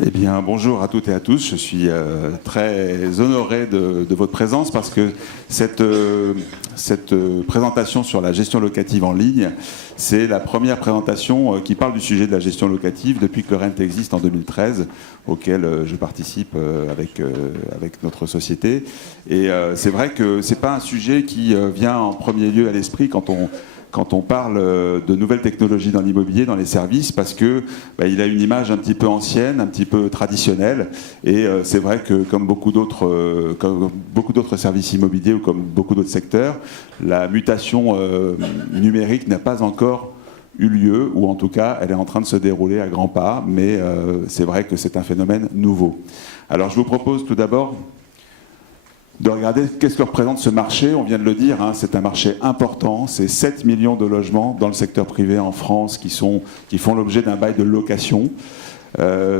Eh bien, bonjour à toutes et à tous. Je suis très honoré de votre présence parce que cette présentation sur la gestion locative en ligne, c'est la première présentation qui parle du sujet de la gestion locative depuis que le RENT existe en 2013, auquel je participe avec notre société. Et c'est vrai que ce n'est pas un sujet qui vient en premier lieu à l'esprit quand on parle de nouvelles technologies dans l'immobilier, dans les services, parce que il a une image un petit peu ancienne, un petit peu traditionnelle, et c'est vrai que comme beaucoup d'autres services immobiliers ou comme beaucoup d'autres secteurs, la mutation numérique n'a pas encore eu lieu, ou en tout cas elle est en train de se dérouler à grands pas, mais c'est vrai que c'est un phénomène nouveau. Alors je vous propose tout d'abord de regarder qu'est-ce que représente ce marché. On vient de le dire, c'est un marché important, c'est 7 millions de logements dans le secteur privé en France qui font l'objet d'un bail de location.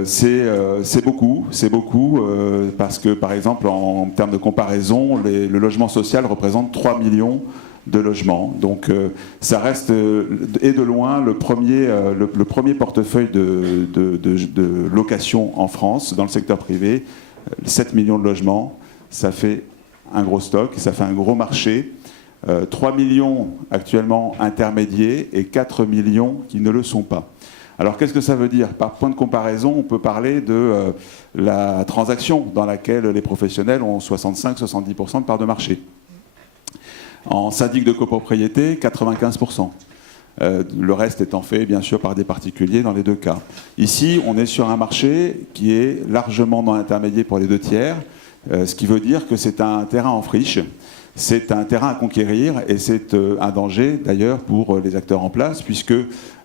C'est beaucoup, parce que par exemple en termes de comparaison, le logement social représente 3 millions de logements. Donc ça reste, et de loin, le premier portefeuille de location en France, dans le secteur privé. 7 millions de logements, ça fait un gros stock, ça fait un gros marché. 3 millions actuellement intermédiaires et 4 millions qui ne le sont pas. Alors qu'est-ce que ça veut dire? Par point de comparaison, on peut parler de la transaction dans laquelle les professionnels ont 65-70% de part de marché. En syndic de copropriété, 95%. Le reste étant fait, bien sûr, par des particuliers dans les deux cas. Ici, on est sur un marché qui est largement non intermédiaire pour les deux tiers, ce qui veut dire que c'est un terrain en friche, c'est un terrain à conquérir et c'est un danger d'ailleurs pour les acteurs en place, puisque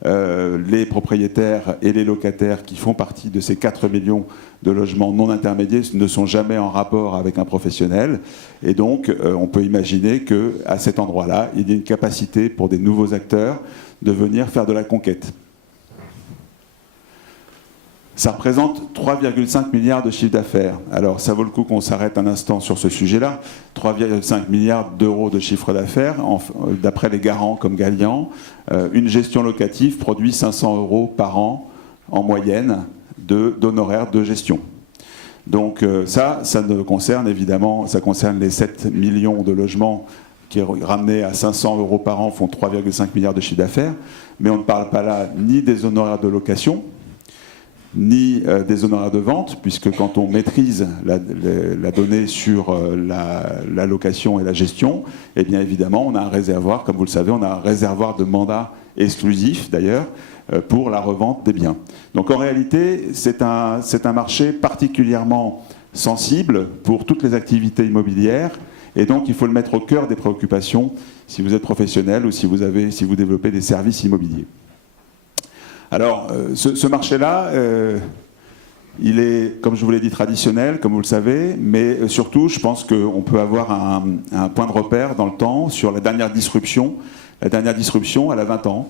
les propriétaires et les locataires qui font partie de ces 4 millions de logements non intermédiaires ne sont jamais en rapport avec un professionnel. Et donc, on peut imaginer qu'à cet endroit-là, il y a une capacité pour des nouveaux acteurs de venir faire de la conquête. Ça représente 3,5 milliards de chiffre d'affaires. Alors, ça vaut le coup qu'on s'arrête un instant sur ce sujet-là. 3,5 milliards d'euros de chiffre d'affaires, d'après les garants comme Gallian. Une gestion locative produit 500 euros par an, en moyenne, d'honoraires de gestion. Donc ça ne concerne évidemment, ça concerne les 7 millions de logements qui, ramenés à 500 euros par an, font 3,5 milliards de chiffre d'affaires. Mais on ne parle pas là ni des honoraires de location, ni des honoraires de vente, puisque quand on maîtrise la donnée sur la location et la gestion, eh bien évidemment, on a un réservoir, comme vous le savez, on a un réservoir de mandats exclusif d'ailleurs, pour la revente des biens. Donc en réalité, c'est un marché particulièrement sensible pour toutes les activités immobilières, et donc il faut le mettre au cœur des préoccupations si vous êtes professionnel ou si vous développez des services immobiliers. Alors, ce marché-là, il est, comme je vous l'ai dit, traditionnel, comme vous le savez, mais surtout, je pense qu'on peut avoir un point de repère dans le temps sur la dernière disruption. La dernière disruption, elle a 20 ans.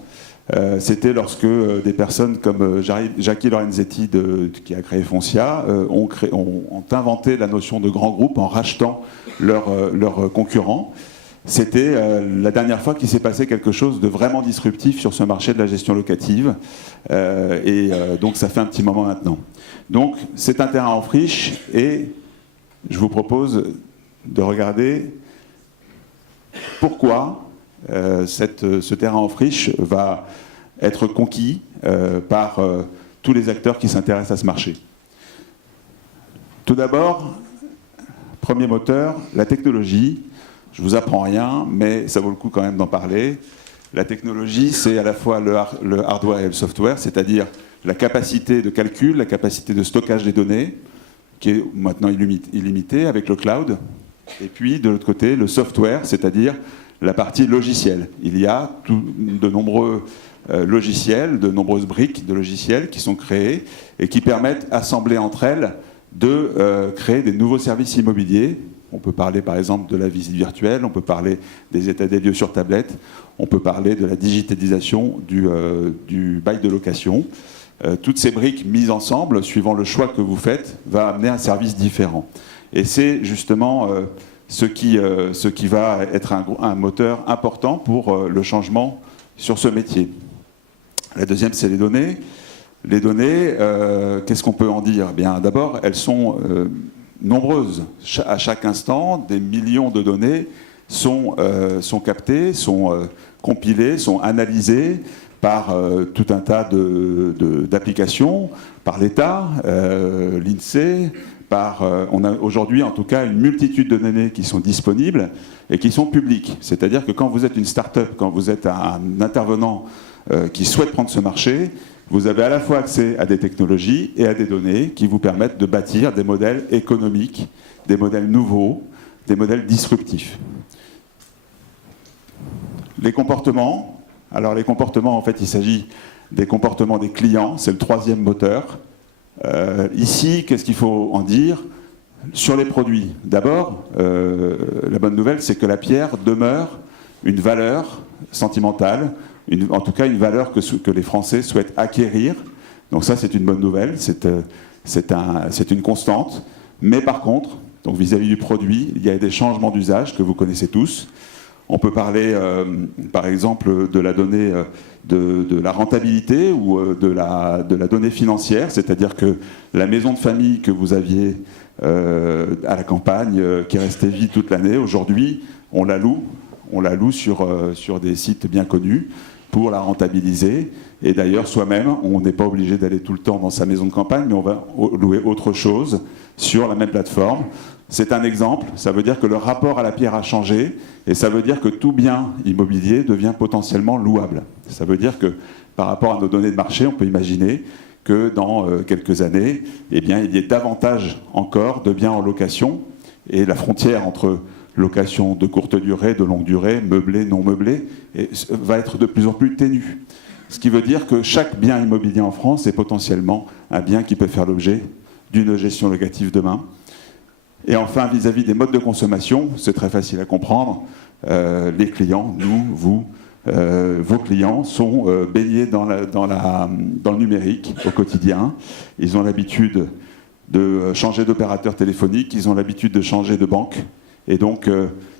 C'était lorsque des personnes comme Jackie Lorenzetti, qui a créé Foncia, ont inventé la notion de grand groupe en rachetant leurs concurrents. C'était la dernière fois qu'il s'est passé quelque chose de vraiment disruptif sur ce marché de la gestion locative. Donc ça fait un petit moment maintenant. Donc c'est un terrain en friche et je vous propose de regarder pourquoi ce terrain en friche va être conquis par tous les acteurs qui s'intéressent à ce marché. Tout d'abord, premier moteur, la technologie. Je ne vous apprends rien, mais ça vaut le coup quand même d'en parler. La technologie, c'est à la fois le hardware et le software, c'est-à-dire la capacité de calcul, la capacité de stockage des données, qui est maintenant illimitée avec le cloud. Et puis, de l'autre côté, le software, c'est-à-dire la partie logicielle. Il y a de nombreux logiciels, de nombreuses briques de logiciels qui sont créées et qui permettent, assemblées entre elles, de créer des nouveaux services immobiliers. On peut parler par exemple de la visite virtuelle, on peut parler des états des lieux sur tablette, on peut parler de la digitalisation du bail de location. Toutes ces briques mises ensemble, suivant le choix que vous faites, va amener un service différent. Et c'est justement ce qui va être un moteur important pour le changement sur ce métier. La deuxième, c'est les données. Les données, qu'est-ce qu'on peut en dire? Eh bien, d'abord, elles sont nombreuses. À chaque instant, des millions de données sont captées, sont compilées, sont analysées par tout un tas d'applications, par l'État, l'INSEE, on a aujourd'hui en tout cas une multitude de données qui sont disponibles et qui sont publiques. C'est-à-dire que quand vous êtes une start-up, quand vous êtes un intervenant qui souhaite prendre ce marché, vous avez à la fois accès à des technologies et à des données qui vous permettent de bâtir des modèles économiques, des modèles nouveaux, des modèles disruptifs. Les comportements. Alors les comportements, en fait, il s'agit des comportements des clients, c'est le troisième moteur. Ici, qu'est-ce qu'il faut en dire? Sur les produits, d'abord, la bonne nouvelle, c'est que la pierre demeure une valeur sentimentale, en tout cas une valeur que les Français souhaitent acquérir. Donc ça, c'est une bonne nouvelle, c'est une constante. Mais par contre, donc vis-à-vis du produit, il y a des changements d'usage que vous connaissez tous. On peut parler, par exemple, de la donnée de la rentabilité ou de la donnée financière, c'est-à-dire que la maison de famille que vous aviez à la campagne, qui restait vide toute l'année, aujourd'hui, on la loue sur des sites bien connus pour la rentabiliser. Et d'ailleurs, soi-même, on n'est pas obligé d'aller tout le temps dans sa maison de campagne, mais on va louer autre chose sur la même plateforme. C'est un exemple, ça veut dire que le rapport à la pierre a changé, et ça veut dire que tout bien immobilier devient potentiellement louable. Ça veut dire que par rapport à nos données de marché, on peut imaginer que dans quelques années, eh bien, il y ait davantage encore de biens en location, et la frontière entre location de courte durée, de longue durée, meublé, non meublé, va être de plus en plus ténue. Ce qui veut dire que chaque bien immobilier en France est potentiellement un bien qui peut faire l'objet d'une gestion locative demain. Et enfin, vis-à-vis des modes de consommation, c'est très facile à comprendre. Les clients, nous, vous, vos clients sont baignés dans le numérique au quotidien. Ils ont l'habitude de changer d'opérateur téléphonique, ils ont l'habitude de changer de banque. Et donc,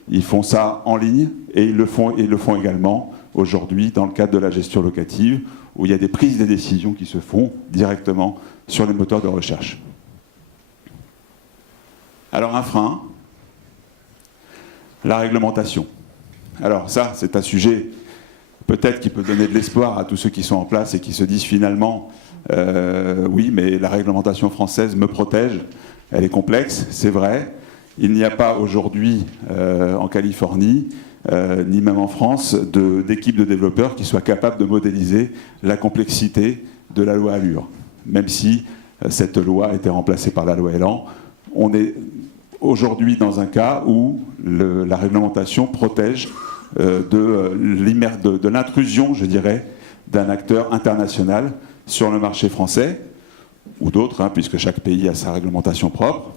ils font ça en ligne et ils le font également aujourd'hui dans le cadre de la gestion locative où il y a des prises de décisions qui se font directement sur les moteurs de recherche. Alors un frein, la réglementation. Alors ça, c'est un sujet peut-être qui peut donner de l'espoir à tous ceux qui sont en place et qui se disent finalement oui, mais la réglementation française me protège, elle est complexe, c'est vrai. Il n'y a pas aujourd'hui en Californie, ni même en France, d'équipes de développeurs qui soient capables de modéliser la complexité de la loi Allure. Même si cette loi a été remplacée par la loi Elan, on est aujourd'hui dans un cas où la réglementation protège de l'intrusion, je dirais, d'un acteur international sur le marché français, ou d'autres, hein, puisque chaque pays a sa réglementation propre.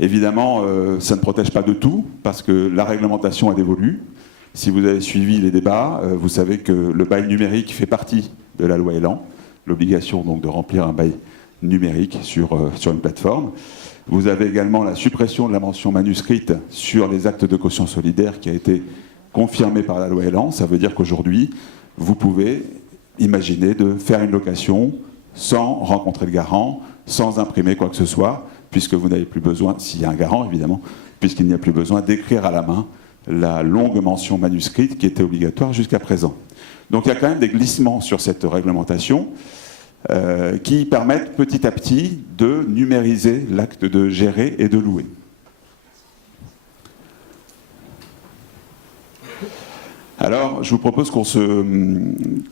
Évidemment, ça ne protège pas de tout, parce que la réglementation a évolué. Si vous avez suivi les débats, vous savez que le bail numérique fait partie de la loi Elan, l'obligation donc de remplir un bail numérique sur une plateforme. Vous avez également la suppression de la mention manuscrite sur les actes de caution solidaire qui a été confirmée par la loi Elan. Ça veut dire qu'aujourd'hui, vous pouvez imaginer de faire une location sans rencontrer le garant, sans imprimer quoi que ce soit, puisque vous n'avez plus besoin, s'il y a un garant évidemment, puisqu'il n'y a plus besoin d'écrire à la main la longue mention manuscrite qui était obligatoire jusqu'à présent. Donc il y a quand même des glissements sur cette réglementation qui permettent petit à petit de numériser l'acte de gérer et de louer. Alors, je vous propose qu'on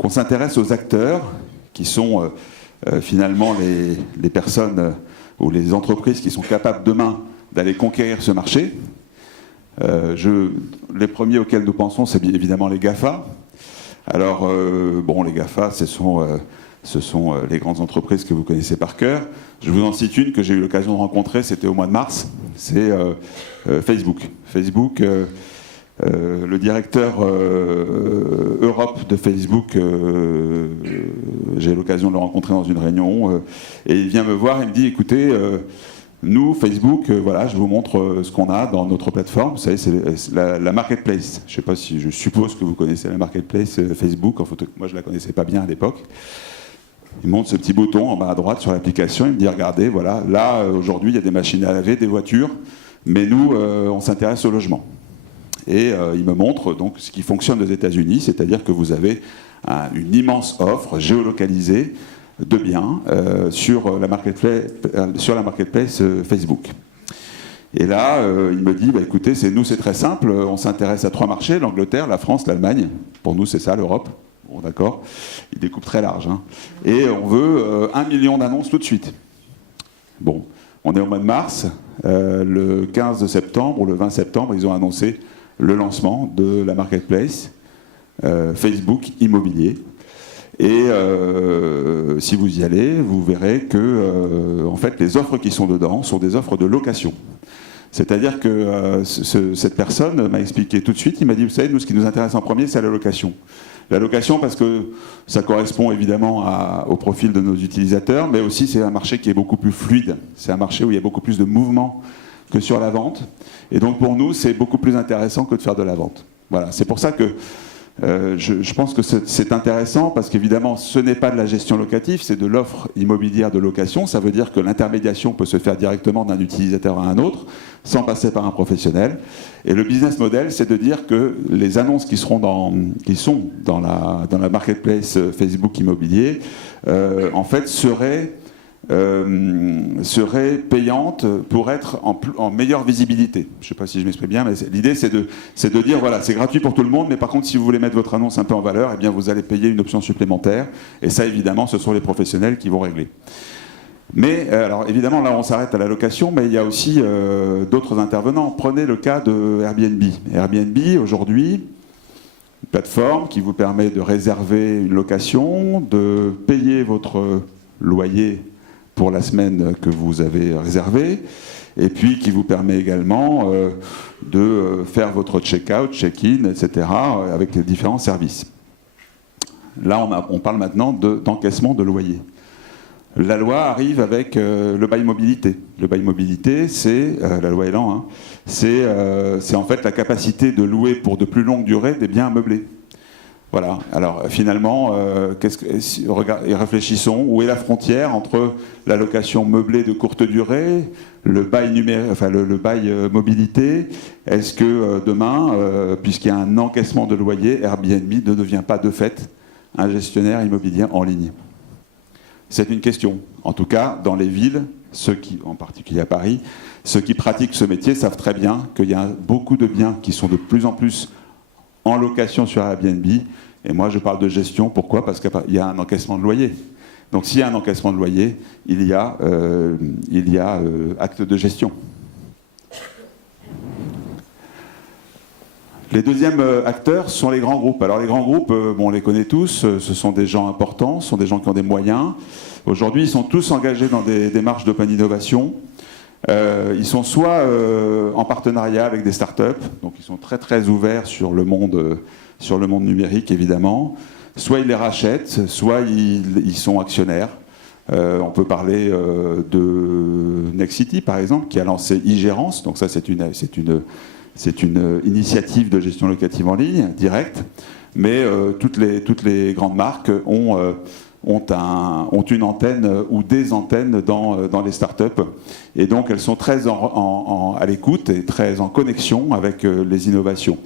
s'intéresse aux acteurs qui sont finalement les personnes ou les entreprises qui sont capables demain d'aller conquérir ce marché. Les premiers auxquels nous pensons, c'est évidemment les GAFA. Alors, bon, les GAFA, ce sont les grandes entreprises que vous connaissez par cœur. Je vous en cite une que j'ai eu l'occasion de rencontrer, c'était au mois de mars, c'est Facebook. Facebook, le directeur Europe de Facebook, j'ai eu l'occasion de le rencontrer dans une réunion, et il vient me voir et me dit, écoutez, nous, Facebook, voilà, je vous montre ce qu'on a dans notre plateforme. Vous savez, c'est la marketplace. Je sais pas si, je suppose que vous connaissez la marketplace Facebook. Moi, je la connaissais pas bien à l'époque. Il montre ce petit bouton en bas à droite sur l'application, il me dit regardez, voilà, là aujourd'hui il y a des machines à laver, des voitures, mais nous on s'intéresse au logement. Et il me montre donc ce qui fonctionne aux États-Unis, c'est-à-dire que vous avez une immense offre géolocalisée de biens sur la marketplace Facebook. Et là, il me dit, bah, écoutez, c'est très simple, on s'intéresse à 3 marchés, l'Angleterre, la France, l'Allemagne. Pour nous, c'est ça, l'Europe. Bon, d'accord. Il découpe très large. Hein. Et on veut 1 million d'annonces tout de suite. Bon, on est au mois de mars. Le 15 septembre ou le 20 septembre, ils ont annoncé le lancement de la marketplace Facebook immobilier. Et si vous y allez, vous verrez que en fait, les offres qui sont dedans sont des offres de location. C'est-à-dire que cette personne m'a expliqué tout de suite, il m'a dit, vous savez, nous, ce qui nous intéresse en premier, c'est la location. La location parce que ça correspond évidemment au profil de nos utilisateurs, mais aussi c'est un marché qui est beaucoup plus fluide. C'est un marché où il y a beaucoup plus de mouvement que sur la vente. Et donc pour nous, c'est beaucoup plus intéressant que de faire de la vente. Voilà, c'est pour ça que je pense que c'est intéressant parce qu'évidemment, ce n'est pas de la gestion locative, c'est de l'offre immobilière de location. Ça veut dire que l'intermédiation peut se faire directement d'un utilisateur à un autre, sans passer par un professionnel. Et le business model, c'est de dire que les annonces qui sont dans la marketplace Facebook immobilier, en fait, seraient payante pour être en meilleure visibilité. Je ne sais pas si je m'exprime bien, mais l'idée c'est de dire voilà, c'est gratuit pour tout le monde, mais par contre si vous voulez mettre votre annonce un peu en valeur, eh bien vous allez payer une option supplémentaire, et ça évidemment ce sont les professionnels qui vont régler. Mais alors évidemment là on s'arrête à la location, mais il y a aussi d'autres intervenants. Prenez le cas de Airbnb. Airbnb aujourd'hui, une plateforme qui vous permet de réserver une location, de payer votre loyer pour la semaine que vous avez réservée, et puis qui vous permet également de faire votre check-out, check-in, etc., avec les différents services. Là, on parle maintenant d'encaissement de loyer. La loi arrive avec le bail mobilité. Le bail mobilité, c'est, la loi Elan, hein, c'est en fait la capacité de louer pour de plus longues durées des biens meublés. Voilà. Alors finalement, réfléchissons, où est la frontière entre la location meublée de courte durée, le bail le bail mobilité? Est-ce que demain, puisqu'il y a un encaissement de loyer, Airbnb ne devient pas de fait un gestionnaire immobilier en ligne? C'est une question. En tout cas, dans les villes, en particulier à Paris, ceux qui pratiquent ce métier savent très bien qu'il y a beaucoup de biens qui sont de plus en plus en location sur Airbnb. Et moi, je parle de gestion. Pourquoi? Parce qu'il y a un encaissement de loyer. Donc, s'il y a un encaissement de loyer, il y a acte de gestion. Les deuxièmes acteurs sont les grands groupes. Alors, les grands groupes, on les connaît tous. Ce sont des gens importants, ce sont des gens qui ont des moyens. Aujourd'hui, ils sont tous engagés dans des démarches d'open innovation. Ils sont soit en partenariat avec des startups, donc ils sont très très ouverts sur le monde numérique évidemment, soit ils les rachètent, soit ils sont actionnaires. On peut parler de Nexity par exemple, qui a lancé e-Gérance, donc ça c'est une initiative de gestion locative en ligne directe, mais toutes les grandes marques ont une antenne ou des antennes dans les startups. Et donc, elles sont très à l'écoute et très en connexion avec les innovations.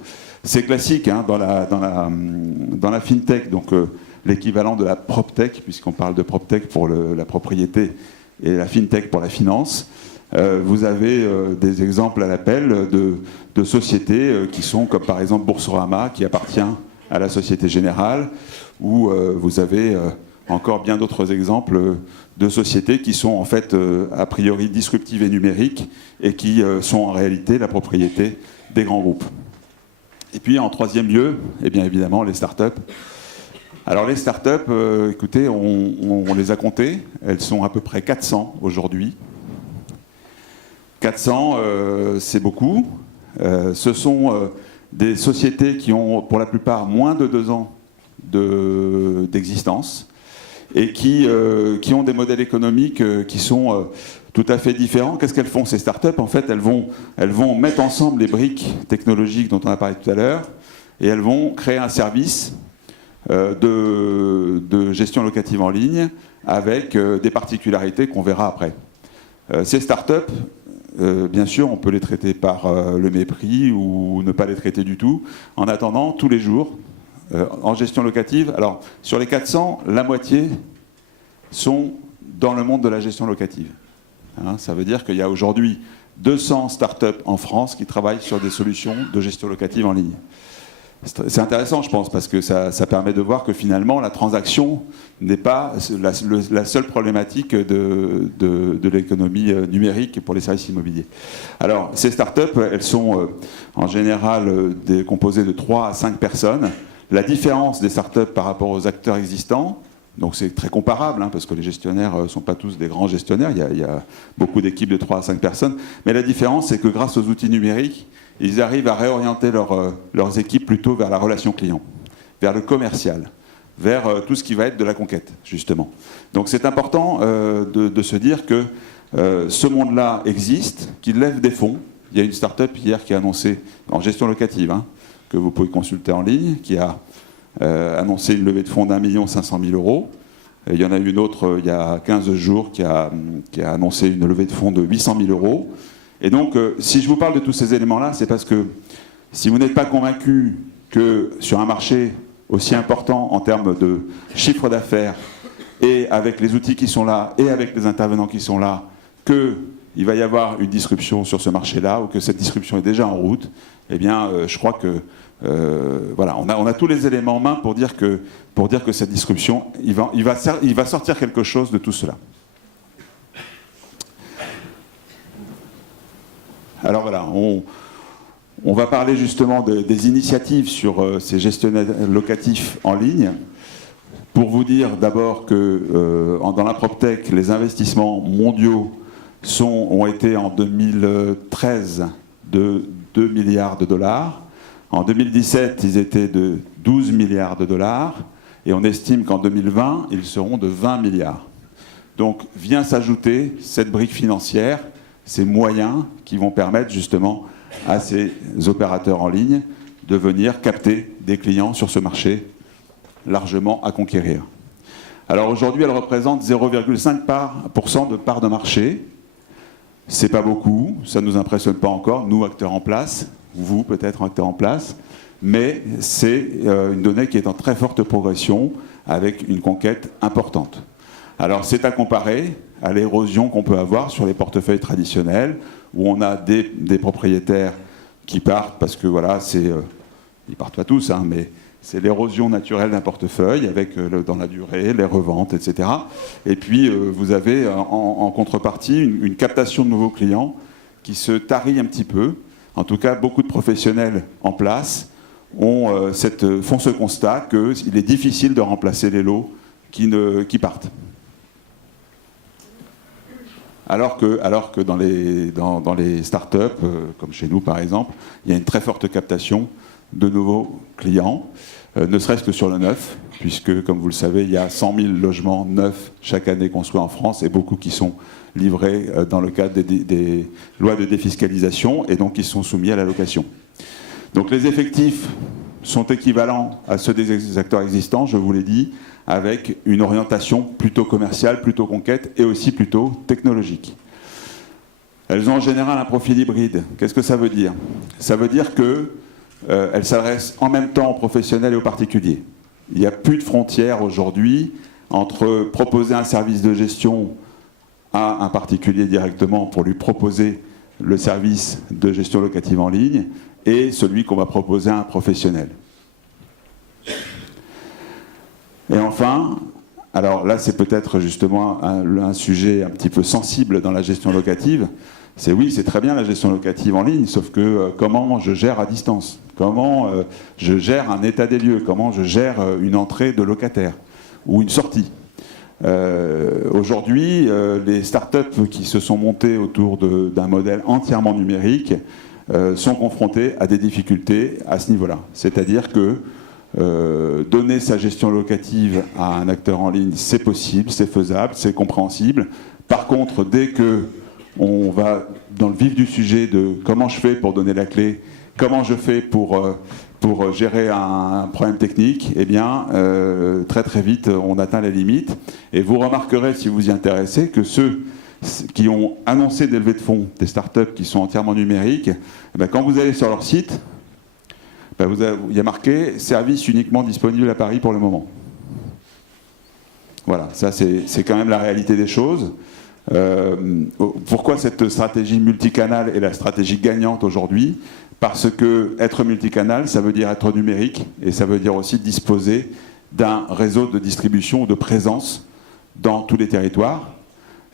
C'est classique hein, dans la fintech, donc l'équivalent de la proptech, puisqu'on parle de proptech pour la propriété et la fintech pour la finance. Vous avez des exemples à l'appel de sociétés qui sont comme par exemple Boursorama, qui appartient à la Société Générale, où vous avez encore bien d'autres exemples de sociétés qui sont en fait a priori disruptives et numériques et qui sont en réalité la propriété des grands groupes. Et puis en troisième lieu, eh bien évidemment les startups. Alors les startups, écoutez, on les a comptées, elles sont à peu près 400 aujourd'hui. 400, c'est beaucoup. Ce sont des sociétés qui ont pour la plupart moins de 2 ans d'existence. Et qui ont des modèles économiques qui sont tout à fait différents. Qu'est-ce qu'elles font ces startups? En fait, elles vont mettre ensemble les briques technologiques dont on a parlé tout à l'heure, et elles vont créer un service de gestion locative en ligne avec des particularités qu'on verra après. Ces startups, bien sûr, on peut les traiter par le mépris ou ne pas les traiter du tout. En attendant, tous les jours, en gestion locative, alors sur les 400, la moitié sont dans le monde de la gestion locative. Ça veut dire qu'il y a aujourd'hui 200 startups en France qui travaillent sur des solutions de gestion locative en ligne. C'est intéressant, je pense, parce que ça permet de voir que finalement, la transaction n'est pas la seule problématique de l'économie numérique pour les services immobiliers. Alors, ces startups, elles sont en général composées de 3 à 5 personnes. La différence des startups par rapport aux acteurs existants, donc c'est très comparable, parce que les gestionnaires ne sont pas tous des grands gestionnaires, il y a beaucoup d'équipes de 3 à 5 personnes, mais la différence, c'est que grâce aux outils numériques, ils arrivent à réorienter leurs équipes plutôt vers la relation client, vers le commercial, vers tout ce qui va être de la conquête, justement. Donc c'est important de se dire que ce monde-là existe, qu'il lève des fonds. Il y a une start-up hier qui a annoncé, en gestion locative, que vous pouvez consulter en ligne, qui a annoncé une levée de fonds d'1 500 000 €. Et il y en a une autre il y a 15 jours qui a annoncé une levée de fonds de 800 000 €. Et donc, si je vous parle de tous ces éléments-là, c'est parce que si vous n'êtes pas convaincu que sur un marché aussi important en termes de chiffre d'affaires, et avec les outils qui sont là, et avec les intervenants qui sont là, qu'il va y avoir une disruption sur ce marché-là, ou que cette disruption est déjà en route, eh bien, je crois que voilà, on a tous les éléments en main pour dire que cette disruption, il va sortir quelque chose de tout cela. Alors voilà, on va parler justement des initiatives sur ces gestionnaires locatifs en ligne. Pour vous dire d'abord que dans la PropTech, les investissements mondiaux ont été en 2013 de 2 milliards de dollars. En 2017, ils étaient de 12 milliards de dollars. Et on estime qu'en 2020, ils seront de 20 milliards. Donc vient s'ajouter cette brique financière, ces moyens qui vont permettre justement à ces opérateurs en ligne de venir capter des clients sur ce marché largement à conquérir. Alors aujourd'hui, elle représente 0,5% de part de marché. C'est pas beaucoup, ça ne nous impressionne pas encore, nous, acteurs en place, vous, peut-être, acteurs en place, mais c'est une donnée qui est en très forte progression avec une conquête importante. Alors c'est à comparer à l'érosion qu'on peut avoir sur les portefeuilles traditionnels, où on a des propriétaires qui partent, parce que voilà, ils partent pas tous, mais c'est l'érosion naturelle d'un portefeuille, avec dans la durée, les reventes, etc. Et puis vous avez en contrepartie une captation de nouveaux clients qui se tarit un petit peu. En tout cas, beaucoup de professionnels en place font ce constat qu'il est difficile de remplacer les lots qui partent. Alors que dans les startups, comme chez nous par exemple, il y a une très forte captation de nouveaux clients, ne serait-ce que sur le neuf, puisque, comme vous le savez, il y a 100 000 logements neufs chaque année construits en France, et beaucoup qui sont livrés dans le cadre des lois de défiscalisation, et donc qui sont soumis à la location. Donc les effectifs sont équivalents à ceux des acteurs existants, je vous l'ai dit, avec une orientation plutôt commerciale, plutôt conquête et aussi plutôt technologique. Elles ont en général un profil hybride. Qu'est-ce que ça veut dire? Ça veut dire qu'elles s'adressent en même temps aux professionnels et aux particuliers. Il n'y a plus de frontières aujourd'hui entre proposer un service de gestion à un particulier directement pour lui proposer le service de gestion locative en ligne et celui qu'on va proposer à un professionnel. Et enfin, alors là c'est peut-être justement un sujet un petit peu sensible dans la gestion locative, c'est très bien la gestion locative en ligne, sauf que comment je gère à distance? Comment je gère un état des lieux? Comment je gère une entrée de locataire ou une sortie? Aujourd'hui, les startups qui se sont montées autour d'un modèle entièrement numérique sont confrontées à des difficultés à ce niveau-là. C'est-à-dire que donner sa gestion locative à un acteur en ligne, c'est possible, c'est faisable, c'est compréhensible. Par contre, dès qu'on va dans le vif du sujet de comment je fais pour donner la clé, comment je fais pour pour gérer un problème technique, eh bien, très très vite, on atteint les limites. Et vous remarquerez, si vous y intéressez, que ceux qui ont annoncé des levées de fonds, des startups qui sont entièrement numériques, eh bien, quand vous allez sur leur site, ben, il y a marqué « Service uniquement disponible à Paris pour le moment ». Voilà, ça c'est quand même la réalité des choses. Pourquoi cette stratégie multicanal est la stratégie gagnante aujourd'hui? Parce que être multicanal, ça veut dire être numérique, et ça veut dire aussi disposer d'un réseau de distribution ou de présence dans tous les territoires.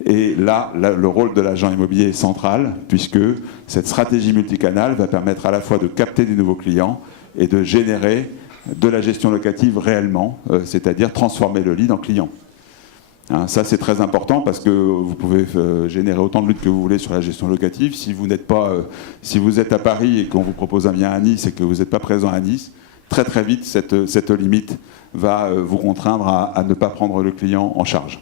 Et là, le rôle de l'agent immobilier est central, puisque cette stratégie multicanal va permettre à la fois de capter des nouveaux clients et de générer de la gestion locative réellement, c'est-à-dire transformer le lead en client. Hein, ça, c'est très important parce que vous pouvez générer autant de leads que vous voulez sur la gestion locative. Si vous n'êtes pas, si vous êtes à Paris et qu'on vous propose un bien à Nice et que vous n'êtes pas présent à Nice, très très vite, cette limite va vous contraindre à ne pas prendre le client en charge.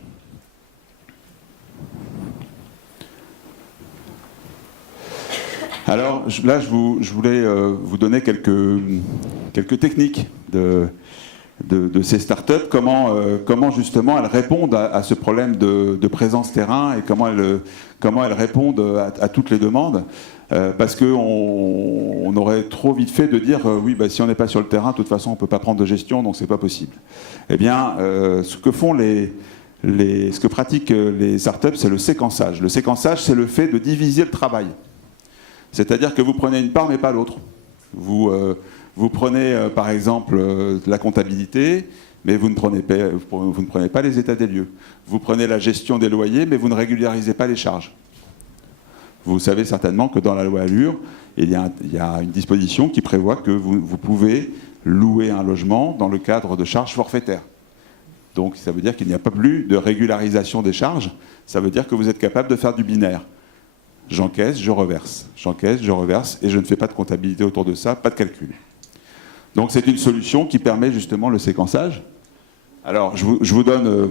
Alors là, je voulais vous donner quelques techniques de ces startups, comment justement elles répondent à ce problème de présence terrain et comment elles répondent à toutes les demandes. Parce qu'on aurait trop vite fait de dire oui, bah, si on n'est pas sur le terrain, de toute façon on ne peut pas prendre de gestion, donc c'est pas possible. Eh bien, ce que pratiquent les startups, c'est le séquençage. Le séquençage, c'est le fait de diviser le travail. C'est-à-dire que vous prenez une part mais pas l'autre. Vous prenez par exemple la comptabilité, mais vous ne prenez pas les états des lieux. Vous prenez la gestion des loyers, mais vous ne régularisez pas les charges. Vous savez certainement que dans la loi Allure, il y a une disposition qui prévoit que vous pouvez louer un logement dans le cadre de charges forfaitaires. Donc ça veut dire qu'il n'y a pas plus de régularisation des charges, ça veut dire que vous êtes capable de faire du binaire. J'encaisse, je reverse. J'encaisse, je reverse, et je ne fais pas de comptabilité autour de ça, pas de calcul. Donc c'est une solution qui permet justement le séquençage. Alors je vous donne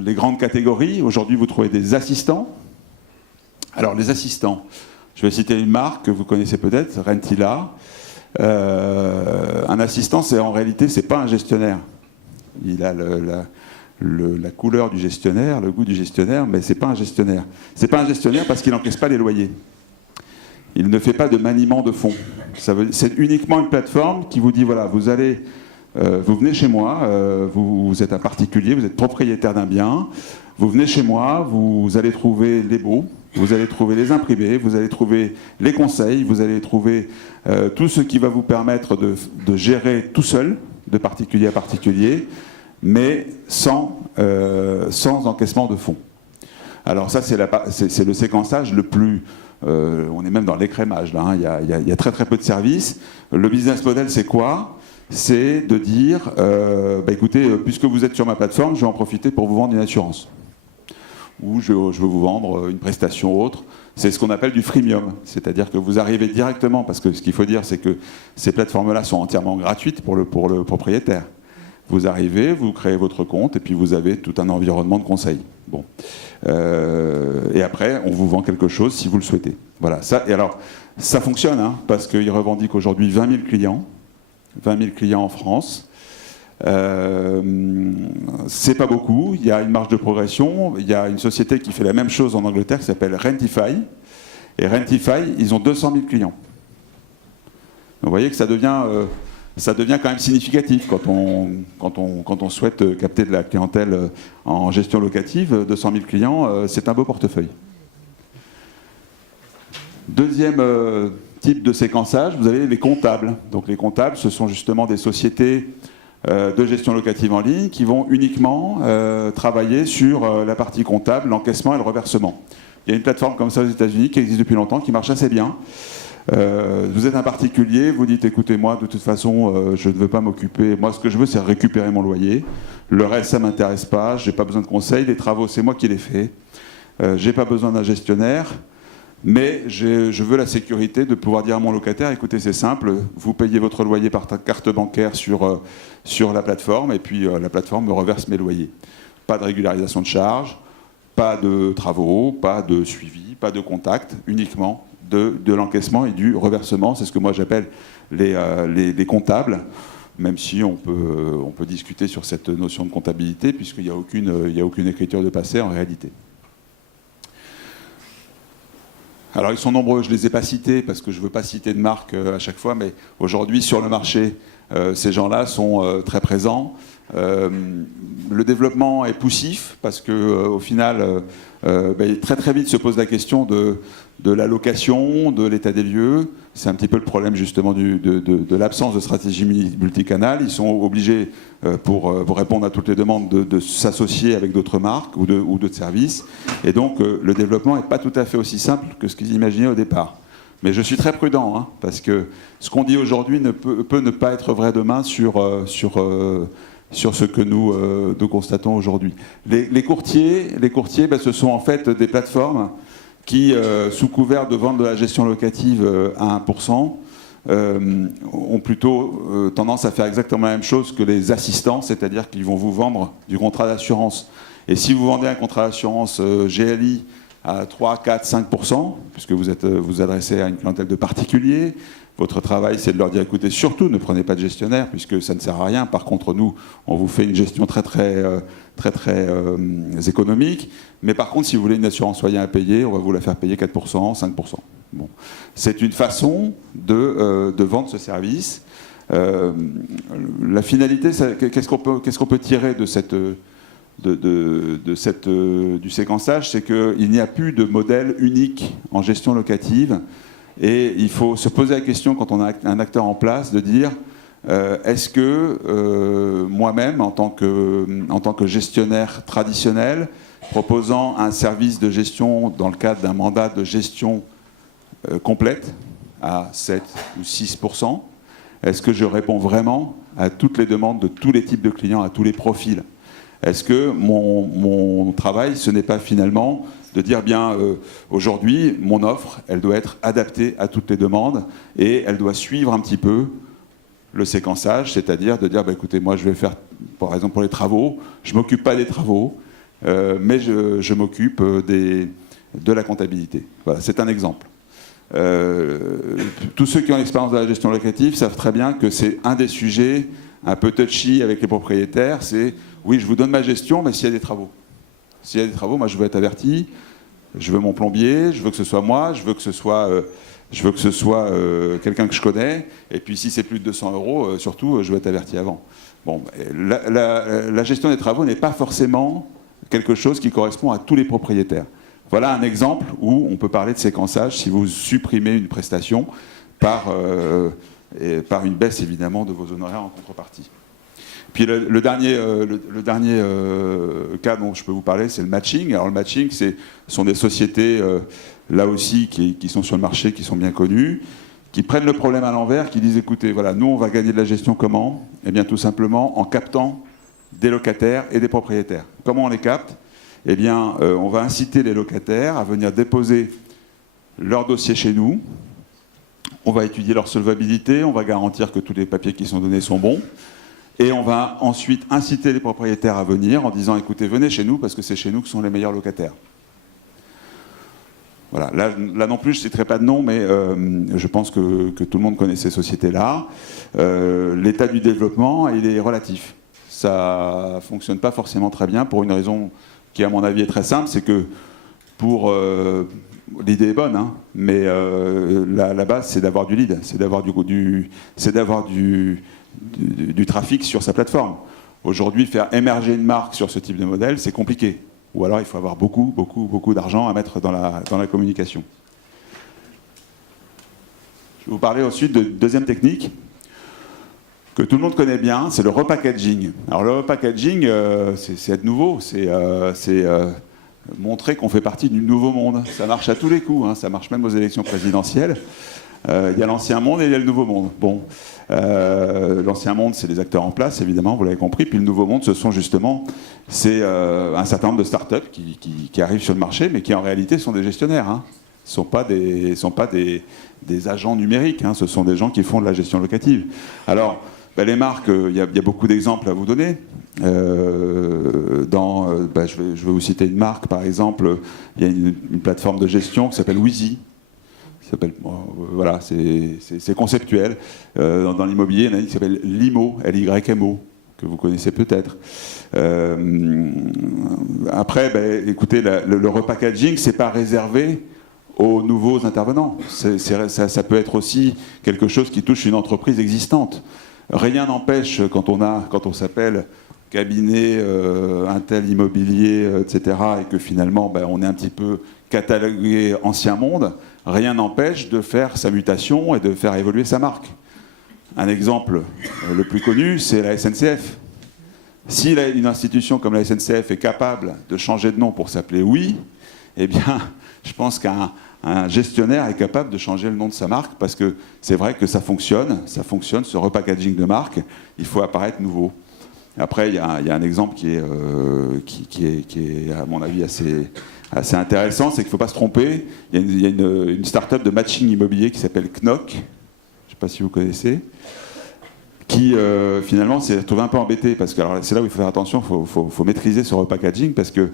les grandes catégories. Aujourd'hui, vous trouvez des assistants. Alors les assistants, je vais citer une marque que vous connaissez peut-être, Rentila. Un assistant, en réalité, c'est pas un gestionnaire. Il a la couleur du gestionnaire, le goût du gestionnaire, mais c'est pas un gestionnaire. C'est pas un gestionnaire parce qu'il n'encaisse pas les loyers. Il ne fait pas de maniement de fonds. C'est uniquement une plateforme qui vous dit, voilà, vous venez chez moi, vous êtes un particulier, vous êtes propriétaire d'un bien, vous venez chez moi, vous allez trouver les baux, vous allez trouver les imprimés, vous allez trouver les conseils, vous allez trouver tout ce qui va vous permettre de gérer tout seul, de particulier à particulier, mais sans encaissement de fonds. Alors ça, c'est le séquençage le plus... on est même dans l'écrémage, là, hein. Il y a très très peu de services. Le business model, c'est quoi? C'est de dire, bah, écoutez, puisque vous êtes sur ma plateforme, je vais en profiter pour vous vendre une assurance. Ou je veux vous vendre une prestation autre. C'est ce qu'on appelle du freemium. C'est-à-dire que vous arrivez directement, parce que ce qu'il faut dire, c'est que ces plateformes-là sont entièrement gratuites pour le propriétaire. Vous arrivez, vous créez votre compte, et puis vous avez tout un environnement de conseil. Bon. Et après, on vous vend quelque chose si vous le souhaitez. Voilà. Et alors, ça fonctionne, hein, parce qu'ils revendiquent aujourd'hui 20 000 clients. 20 000 clients en France. C'est pas beaucoup. Il y a une marge de progression. Il y a une société qui fait la même chose en Angleterre qui s'appelle Rentify. Et Rentify, ils ont 200 000 clients. Donc, vous voyez que ça devient quand même significatif quand on souhaite capter de la clientèle en gestion locative. 200 000 clients, c'est un beau portefeuille. Deuxième type de séquençage, vous avez les comptables. Donc les comptables, ce sont justement des sociétés de gestion locative en ligne qui vont uniquement travailler sur la partie comptable, l'encaissement et le reversement. Il y a une plateforme comme ça aux États-Unis qui existe depuis longtemps, qui marche assez bien. Vous êtes un particulier, vous dites écoutez, moi de toute façon je ne veux pas m'occuper, moi ce que je veux c'est récupérer mon loyer, le reste ça ne m'intéresse pas, je n'ai pas besoin de conseils, les travaux c'est moi qui les fais, je n'ai pas besoin d'un gestionnaire, mais je veux la sécurité de pouvoir dire à mon locataire écoutez c'est simple, vous payez votre loyer par carte bancaire sur la plateforme et puis la plateforme me reverse mes loyers. Pas de régularisation de charges, pas de travaux, pas de suivi, pas de contact, uniquement de l'encaissement et du reversement. C'est ce que moi j'appelle les comptables, même si on peut discuter sur cette notion de comptabilité, puisqu'il n'y a aucune écriture de passé en réalité. Alors ils sont nombreux, je ne les ai pas cités, parce que je ne veux pas citer de marque à chaque fois, mais aujourd'hui sur le marché, ces gens-là sont très présents. Le développement est poussif, parce qu'au final, très très vite se pose la question de l'allocation, de l'état des lieux. C'est un petit peu le problème justement de l'absence de stratégie multicanale. Ils sont obligés, pour répondre à toutes les demandes, de s'associer avec d'autres marques ou d'autres services. Et donc le développement n'est pas tout à fait aussi simple que ce qu'ils imaginaient au départ. Mais je suis très prudent, hein, parce que ce qu'on dit aujourd'hui peut ne pas être vrai demain sur ce que nous constatons aujourd'hui. Les courtiers, ce sont en fait des plateformes qui, sous couvert de vendre de la gestion locative à 1%, ont plutôt tendance à faire exactement la même chose que les assistants, c'est-à-dire qu'ils vont vous vendre du contrat d'assurance. Et si vous vendez un contrat d'assurance GLI à 3, 4, 5%, puisque vous adressez à une clientèle de particuliers, votre travail, c'est de leur dire, écoutez, surtout, ne prenez pas de gestionnaire, puisque ça ne sert à rien. Par contre, nous, on vous fait une gestion très économique. Mais par contre, si vous voulez une assurance soignée à payer, on va vous la faire payer 4%, 5%. Bon. C'est une façon de vendre ce service. La finalité, qu'est-ce qu'on peut tirer du séquençage, c'est qu'il n'y a plus de modèle unique en gestion locative. Et il faut se poser la question, quand on a un acteur en place, de dire est-ce que moi-même, en tant que gestionnaire traditionnel, proposant un service de gestion dans le cadre d'un mandat de gestion complète à 7 ou 6%, est-ce que je réponds vraiment à toutes les demandes de tous les types de clients, à tous les profils? Est-ce que mon travail, ce n'est pas finalement de dire, bien, aujourd'hui, mon offre, elle doit être adaptée à toutes les demandes et elle doit suivre un petit peu le séquençage, c'est-à-dire de dire, écoutez, moi, je vais faire, par exemple, pour les travaux, je ne m'occupe pas des travaux, mais je m'occupe de la comptabilité. Voilà, c'est un exemple. Tous ceux qui ont l'expérience de la gestion locative savent très bien que c'est un des sujets un peu touchy avec les propriétaires, c'est, oui, je vous donne ma gestion, mais s'il y a des travaux. S'il y a des travaux, moi, je veux être averti, je veux mon plombier, je veux que ce soit moi, je veux que ce soit quelqu'un que je connais, et puis si c'est plus de 200 €, surtout, je veux être averti avant. Bon, la gestion des travaux n'est pas forcément quelque chose qui correspond à tous les propriétaires. Voilà un exemple où on peut parler de séquençage si vous supprimez une prestation par une baisse évidemment de vos honoraires en contrepartie. Puis le dernier cas dont je peux vous parler, c'est le matching. Alors le matching, ce sont des sociétés, là aussi, qui sont sur le marché, qui sont bien connues, qui prennent le problème à l'envers, qui disent, écoutez, voilà, nous, on va gagner de la gestion comment? Eh bien, tout simplement en captant des locataires et des propriétaires. Comment on les capte? Eh bien, on va inciter les locataires à venir déposer leur dossier chez nous. On va étudier leur solvabilité, on va garantir que tous les papiers qui sont donnés sont bons. Et on va ensuite inciter les propriétaires à venir en disant, écoutez, venez chez nous parce que c'est chez nous que sont les meilleurs locataires. Voilà. Là non plus, je ne citerai pas de nom, mais je pense que tout le monde connaît ces sociétés-là. L'état du développement, il est relatif. Ça ne fonctionne pas forcément très bien pour une raison qui, à mon avis, est très simple, c'est que l'idée est bonne, hein, mais la base, c'est d'avoir du lead, c'est d'avoir du trafic sur sa plateforme. Aujourd'hui, faire émerger une marque sur ce type de modèle, c'est compliqué. Ou alors, il faut avoir beaucoup d'argent à mettre dans la communication. Je vais vous parler ensuite de deuxième technique que tout le monde connaît bien, c'est le repackaging. Alors le repackaging, c'est de nouveau, c'est montrer qu'on fait partie du nouveau monde. Ça marche à tous les coups, hein, ça marche même aux élections présidentielles. Il y a l'ancien monde et il y a le nouveau monde. Bon, l'ancien monde, c'est les acteurs en place, évidemment, vous l'avez compris. Puis le nouveau monde, ce sont justement un certain nombre de startups qui arrivent sur le marché, mais qui en réalité sont des gestionnaires. Hein. Ce ne sont pas des agents numériques, hein, ce sont des gens qui font de la gestion locative. Alors, les marques, il y a beaucoup d'exemples à vous donner. Je vais vous citer une marque, par exemple. Il y a une plateforme de gestion qui s'appelle Wheezy. Voilà, c'est conceptuel. Dans l'immobilier, il y en a une qui s'appelle LIMO, L-Y-M-O, que vous connaissez peut-être. Après, écoutez, le repackaging, c'est pas réservé aux nouveaux intervenants. Ça peut être aussi quelque chose qui touche une entreprise existante. Rien n'empêche, quand on s'appelle cabinet Intel Immobilier, etc., et que finalement on est un petit peu catalogué ancien monde, rien n'empêche de faire sa mutation et de faire évoluer sa marque. Un exemple le plus connu, c'est la SNCF. Si une institution comme la SNCF est capable de changer de nom pour s'appeler Oui, eh bien, je pense qu'un gestionnaire est capable de changer le nom de sa marque, parce que c'est vrai que ça fonctionne, ce repackaging de marque, il faut apparaître nouveau. Après, il y a un exemple qui est, à mon avis, assez intéressant, c'est qu'il ne faut pas se tromper. Il y a une start-up de matching immobilier qui s'appelle Knock, je ne sais pas si vous connaissez, qui finalement s'est retrouvé un peu embêté, parce que c'est là où il faut faire attention, il faut maîtriser ce repackaging, parce que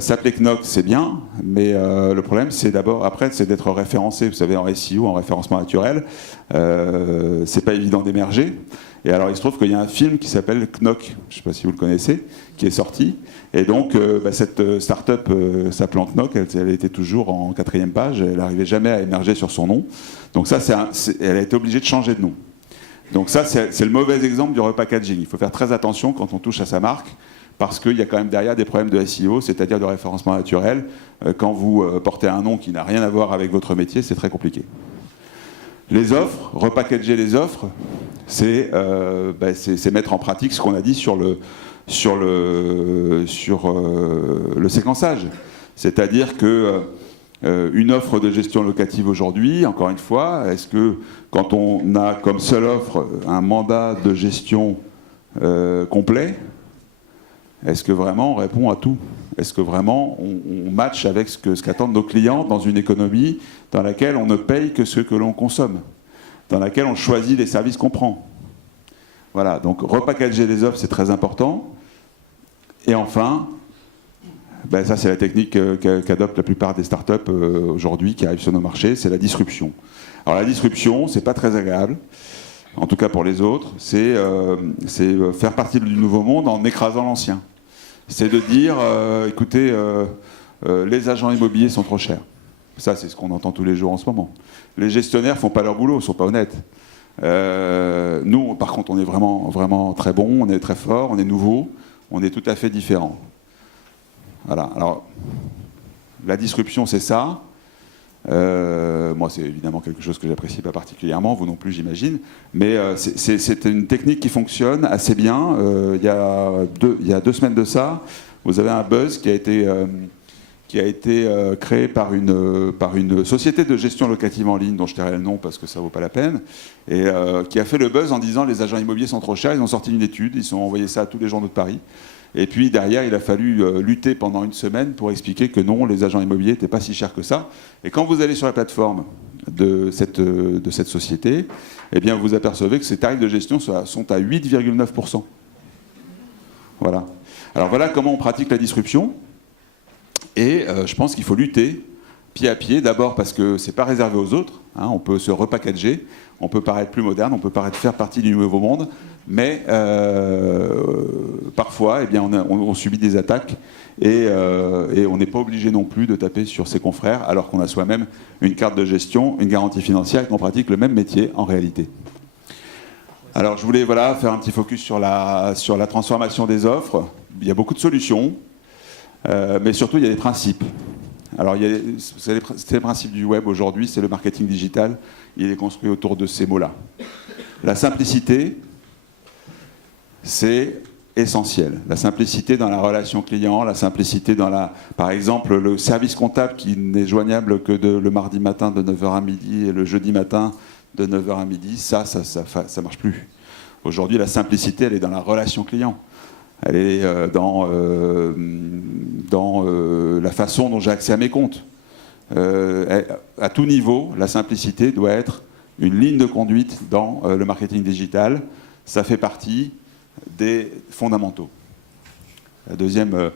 s'appeler Knock, c'est bien, mais le problème, c'est d'abord, après, c'est d'être référencé, vous savez, en SEO, en référencement naturel, c'est pas évident d'émerger. Et alors, il se trouve qu'il y a un film qui s'appelle Knock, je ne sais pas si vous le connaissez, qui est sorti. Et donc, cette start-up s'appelant Knock, elle était toujours en 4e page, elle n'arrivait jamais à émerger sur son nom. Donc ça, elle a été obligée de changer de nom. Donc ça, c'est le mauvais exemple du repackaging. Il faut faire très attention quand on touche à sa marque, parce qu'il y a quand même derrière des problèmes de SEO, c'est-à-dire de référencement naturel. Quand vous portez un nom qui n'a rien à voir avec votre métier, c'est très compliqué. Les offres, repackager les offres, c'est mettre en pratique ce qu'on a dit sur le séquençage. C'est-à-dire que une offre de gestion locative aujourd'hui, encore une fois, est-ce que quand on a comme seule offre un mandat de gestion complet, est-ce que vraiment on répond à tout? Est-ce que vraiment on match avec ce qu'attendent nos clients dans une économie dans laquelle on ne paye que ce que l'on consomme, dans laquelle on choisit les services qu'on prend? Voilà, donc repackager les offres, c'est très important. Et enfin, ça c'est la technique qu'adoptent la plupart des startups aujourd'hui qui arrivent sur nos marchés, c'est la disruption. Alors la disruption, c'est pas très agréable, en tout cas pour les autres, c'est faire partie du nouveau monde en écrasant l'ancien. C'est de dire, écoutez, les agents immobiliers sont trop chers. Ça, c'est ce qu'on entend tous les jours en ce moment. Les gestionnaires font pas leur boulot, ils sont pas honnêtes. Nous, par contre, on est vraiment, vraiment très bons, on est très forts, on est nouveaux, on est tout à fait différents. Voilà. Alors, la disruption, c'est ça. Moi, c'est évidemment quelque chose que j'apprécie pas particulièrement, vous non plus, j'imagine. Mais c'est une technique qui fonctionne assez bien. Il y a 2 semaines de ça, vous avez un buzz qui a été créé par une société de gestion locative en ligne, dont je tairai le nom parce que ça vaut pas la peine, et qui a fait le buzz en disant les agents immobiliers sont trop chers. Ils ont sorti une étude, ils ont envoyé ça à tous les journaux de Paris. Et puis derrière, il a fallu lutter pendant une semaine pour expliquer que non, les agents immobiliers n'étaient pas si chers que ça. Et quand vous allez sur la plateforme de cette société, eh bien vous apercevez que ces tarifs de gestion sont à 8,9%. Voilà. Alors voilà comment on pratique la disruption. Et je pense qu'il faut lutter pied à pied, d'abord parce que c'est pas réservé aux autres, hein, on peut se repackager, on peut paraître plus moderne, on peut paraître faire partie du nouveau monde, mais parfois eh bien, on subit des attaques et on n'est pas obligé non plus de taper sur ses confrères alors qu'on a soi-même une carte de gestion, une garantie financière et qu'on pratique le même métier en réalité. Alors je voulais faire un petit focus sur la transformation des offres. Il y a beaucoup de solutions. Mais surtout, il y a des principes. Alors, c'est les principes du web aujourd'hui, c'est le marketing digital. Il est construit autour de ces mots-là. La simplicité, c'est essentiel. La simplicité dans la relation client, la simplicité dans par exemple, le service comptable qui n'est joignable que le mardi matin de 9h à midi et le jeudi matin de 9h à midi, ça marche plus. Aujourd'hui, la simplicité, elle est dans la relation client. Elle est dans la façon dont j'ai accès à mes comptes. À tout niveau, la simplicité doit être une ligne de conduite dans le marketing digital. Ça fait partie des fondamentaux. Le deuxième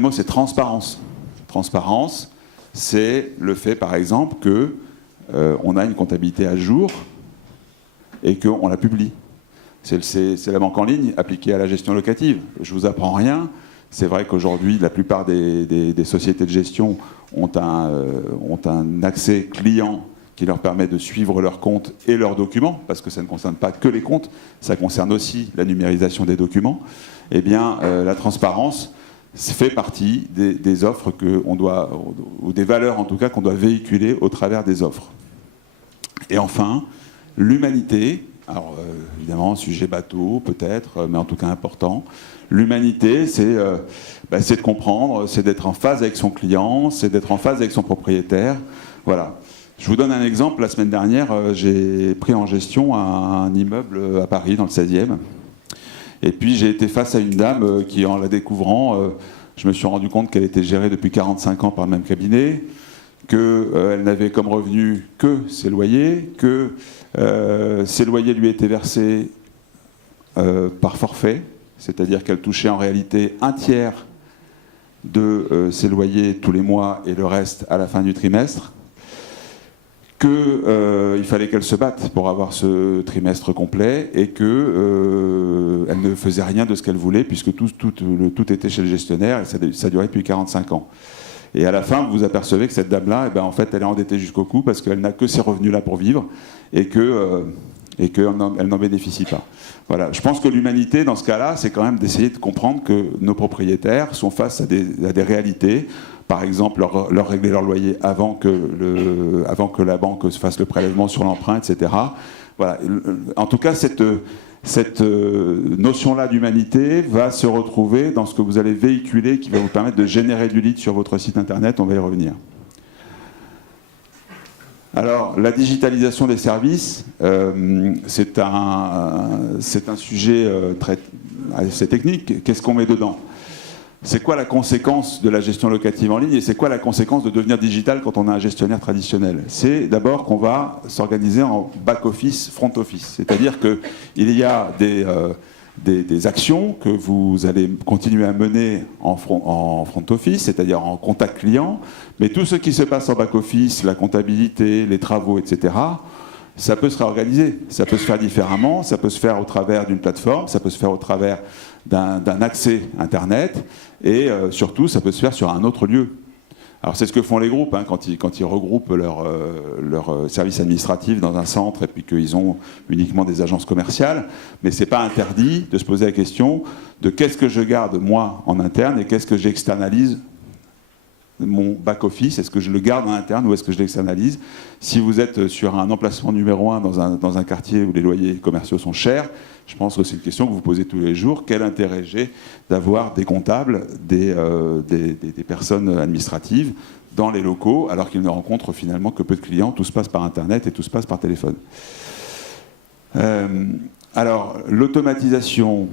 mot, c'est transparence. Transparence, c'est le fait, par exemple, qu'on a une comptabilité à jour et qu'on la publie. C'est la banque en ligne appliquée à la gestion locative. Je ne vous apprends rien. C'est vrai qu'aujourd'hui, la plupart des sociétés de gestion ont un accès client qui leur permet de suivre leurs comptes et leurs documents, parce que ça ne concerne pas que les comptes, ça concerne aussi la numérisation des documents. Eh bien, la transparence fait partie des offres qu'on doit, ou des valeurs en tout cas, qu'on doit véhiculer au travers des offres. Et enfin, l'humanité, alors évidemment, sujet bateau peut-être, mais en tout cas important. L'humanité, c'est de comprendre, c'est d'être en phase avec son client, c'est d'être en phase avec son propriétaire. Voilà. Je vous donne un exemple. La semaine dernière, j'ai pris en gestion un immeuble à Paris, dans le 16e. Et puis j'ai été face à une dame qui, en la découvrant, je me suis rendu compte qu'elle était gérée depuis 45 ans par le même cabinet, qu'elle n'avait comme revenu que ses loyers, que ses loyers lui étaient versés par forfait, c'est-à-dire qu'elle touchait en réalité un tiers de ses loyers tous les mois et le reste à la fin du trimestre, qu'il fallait qu'elle se batte pour avoir ce trimestre complet et qu'elle ne faisait rien de ce qu'elle voulait puisque tout était chez le gestionnaire et ça durait depuis 45 ans. Et à la fin, vous vous apercevez que cette dame-là, en fait, elle est endettée jusqu'au cou parce qu'elle n'a que ces revenus-là pour vivre et qu'elle n'en bénéficie pas. Voilà. Je pense que l'humanité, dans ce cas-là, c'est quand même d'essayer de comprendre que nos propriétaires sont face à des réalités. Par exemple, leur régler leur loyer avant que la banque se fasse le prélèvement sur l'emprunt, etc. Voilà. En tout cas, cette notion-là d'humanité va se retrouver dans ce que vous allez véhiculer, qui va vous permettre de générer du lead sur votre site internet. On va y revenir. Alors, la digitalisation des services, c'est un sujet assez technique. Qu'est-ce qu'on met dedans ? C'est quoi la conséquence de la gestion locative en ligne et c'est quoi la conséquence de devenir digital quand on a un gestionnaire traditionnel ? C'est d'abord qu'on va s'organiser en back-office, front-office. C'est-à-dire qu'il y a des actions que vous allez continuer à mener en front-office, c'est-à-dire en contact client, mais tout ce qui se passe en back-office, la comptabilité, les travaux, etc., ça peut se réorganiser, ça peut se faire différemment, ça peut se faire au travers d'une plateforme, ça peut se faire au travers d'un accès Internet, et surtout, ça peut se faire sur un autre lieu. Alors c'est ce que font les groupes, quand ils regroupent leurs services administratifs dans un centre et puis qu'ils ont uniquement des agences commerciales, mais c'est pas interdit de se poser la question de qu'est-ce que je garde moi en interne et qu'est-ce que j'externalise mon back-office, est-ce que je le garde en interne ou est-ce que je l'externalise ? Si vous êtes sur un emplacement numéro 1 dans un quartier où les loyers commerciaux sont chers, je pense que c'est une question que vous posez tous les jours. Quel intérêt j'ai d'avoir des comptables, des personnes administratives dans les locaux, alors qu'ils ne rencontrent finalement que peu de clients, tout se passe par Internet et tout se passe par téléphone. Alors, l'automatisation,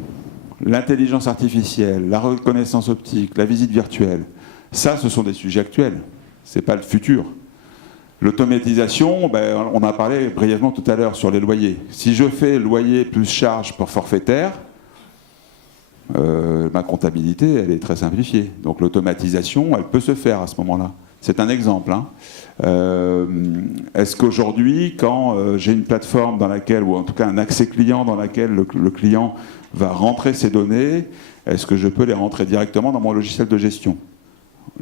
l'intelligence artificielle, la reconnaissance optique, la visite virtuelle, ça, ce sont des sujets actuels. Ce n'est pas le futur. L'automatisation, on a parlé brièvement tout à l'heure sur les loyers. Si je fais loyer plus charge pour forfaitaire, ma comptabilité, elle est très simplifiée. Donc l'automatisation, elle peut se faire à ce moment-là. C'est un exemple. Est-ce qu'aujourd'hui, quand j'ai une plateforme dans laquelle, ou en tout cas un accès client dans laquelle le client va rentrer ses données, est-ce que je peux les rentrer directement dans mon logiciel de gestion ?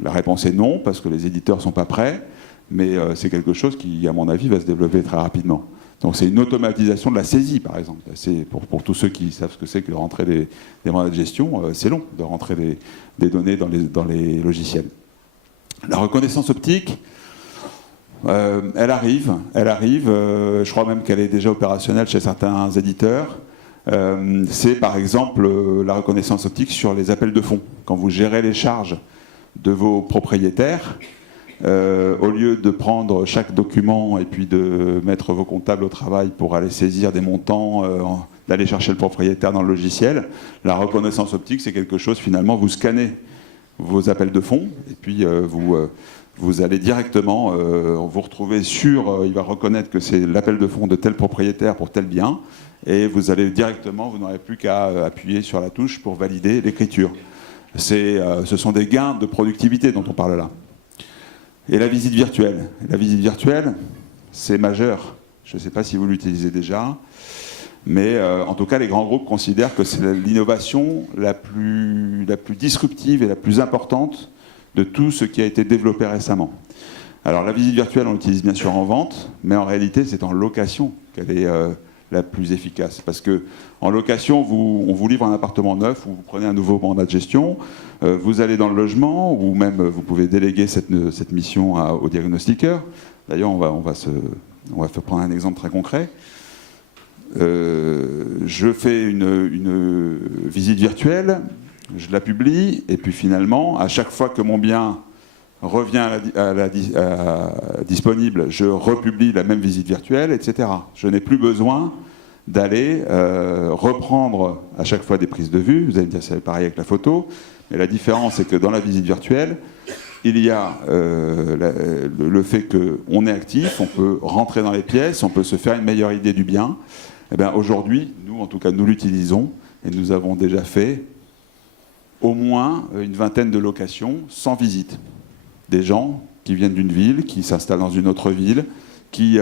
La réponse est non, parce que les éditeurs ne sont pas prêts, mais c'est quelque chose qui, à mon avis, va se développer très rapidement. Donc c'est une automatisation de la saisie, par exemple. C'est pour tous ceux qui savent ce que c'est que de rentrer des mandats de gestion, c'est long de rentrer des données dans les logiciels. La reconnaissance optique, elle arrive. Je crois même qu'elle est déjà opérationnelle chez certains éditeurs. C'est par exemple la reconnaissance optique sur les appels de fonds. Quand vous gérez les charges de vos propriétaires, au lieu de prendre chaque document et puis de mettre vos comptables au travail pour aller saisir des montants, d'aller chercher le propriétaire dans le logiciel, la reconnaissance optique, c'est quelque chose, finalement, vous scannez vos appels de fonds et puis vous allez directement vous retrouver sur, il va reconnaître que c'est l'appel de fonds de tel propriétaire pour tel bien, et vous allez directement, vous n'aurez plus qu'à appuyer sur la touche pour valider l'écriture. Ce sont des gains de productivité dont on parle là. Et la visite virtuelle. La visite virtuelle, c'est majeur. Je ne sais pas si vous l'utilisez déjà, mais en tout cas, les grands groupes considèrent que c'est l'innovation la plus disruptive et la plus importante de tout ce qui a été développé récemment. Alors la visite virtuelle, on l'utilise bien sûr en vente, mais en réalité, c'est en location qu'elle est la plus efficace. Parce qu'en location, on vous livre un appartement neuf, ou vous prenez un nouveau mandat de gestion, vous allez dans le logement, ou même vous pouvez déléguer cette mission au diagnostiqueur. D'ailleurs, on va prendre un exemple très concret. Je fais une visite virtuelle, je la publie, et puis finalement, à chaque fois que mon bien revient disponible, je republie la même visite virtuelle, etc. Je n'ai plus besoin d'aller reprendre à chaque fois des prises de vue. Vous allez me dire, c'est pareil avec la photo, mais la différence, c'est que dans la visite virtuelle, il y a le fait qu'on est actif, on peut rentrer dans les pièces, on peut se faire une meilleure idée du bien. Eh bien, aujourd'hui, nous, en tout cas, nous l'utilisons, et nous avons déjà fait au moins une vingtaine de locations sans visite. Des gens qui viennent d'une ville, qui s'installent dans une autre ville, qui